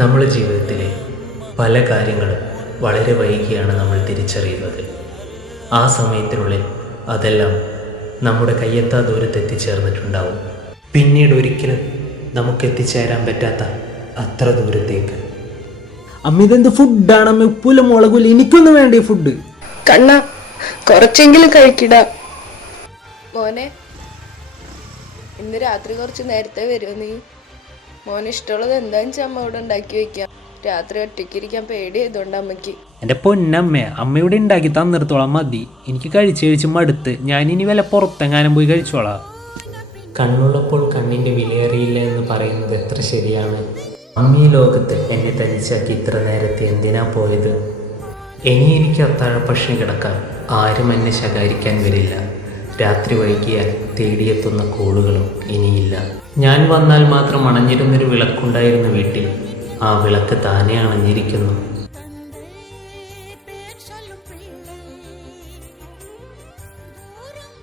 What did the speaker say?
നമ്മുടെ ജീവിതത്തിലെ പല കാര്യങ്ങളും വളരെ വൈകിയാണ് നമ്മൾ തിരിച്ചറിയുന്നത്. ആ സമയത്തിനുള്ളിൽ അതെല്ലാം നമ്മുടെ കയ്യെത്താ ദൂരത്ത് എത്തിച്ചേർന്നിട്ടുണ്ടാവും. പിന്നീട് ഒരിക്കലും നമുക്ക് എത്തിച്ചേരാൻ പറ്റാത്ത അത്ര ദൂരത്തേക്ക്. അമ്മ ഇതെന്ത് ഫുഡാണ് അമ്മ ഉപ്പുല മുളകുല എനിക്കൊന്നും വേണ്ട ഈ ഫുഡ് കണ്ണ കുറച്ചെങ്കിലും കഴിക്കിട. മോനെ ഇന്ന് രാത്രി കുറച്ച് നേരത്തെ വരുമോ നീ? മോന് ഇഷ്ടമുള്ളത് എന്താന്ന് വെച്ചാൽ അമ്മ ഇവിടെ ഉണ്ടാക്കി വെക്കാം. രാത്രി ഒറ്റയ്ക്കിരിക്കാൻ പേടി ആയതുകൊണ്ട് അമ്മയ്ക്ക്. എന്റെ പൊന്നമ്മ അമ്മയുടെ ഉണ്ടാക്കി തന്നിടത്തോളം മതി. എനിക്ക് കഴിച്ച് കഴിച്ച് മടുത്ത്. ഞാൻ ഇനി വല്ല പുറത്തെങ്ങാനും പോയി കഴിച്ചോളാം. കണ്ണുള്ളപ്പോൾ കണ്ണിന്റെ വിലയറിയില്ല എന്ന് പറയുന്നത് എത്ര ശരിയാണ്? അമ്മ ഈ ലോകത്ത് എന്നെ തനിച്ചാക്കി ഇത്ര നേരത്തെ എന്തിനാ പോയത്? ഇനി എനിക്ക് അത്താഴപ്പക്ഷി കിടക്കാൻ ആരും എന്നെ ശകാരിക്കാൻ വരില്ല. രാത്രി വൈകിയാൽ തേടിയെത്തുന്ന കോളുകളും ഇനിയില്ല. ഞാൻ വന്നാൽ മാത്രം അണഞ്ഞിരുന്നൊരു വിളക്കുണ്ടായിരുന്ന വീട്ടിൽ ആ വിളക്ക് താനെ അണഞ്ഞിരിക്കുന്നു.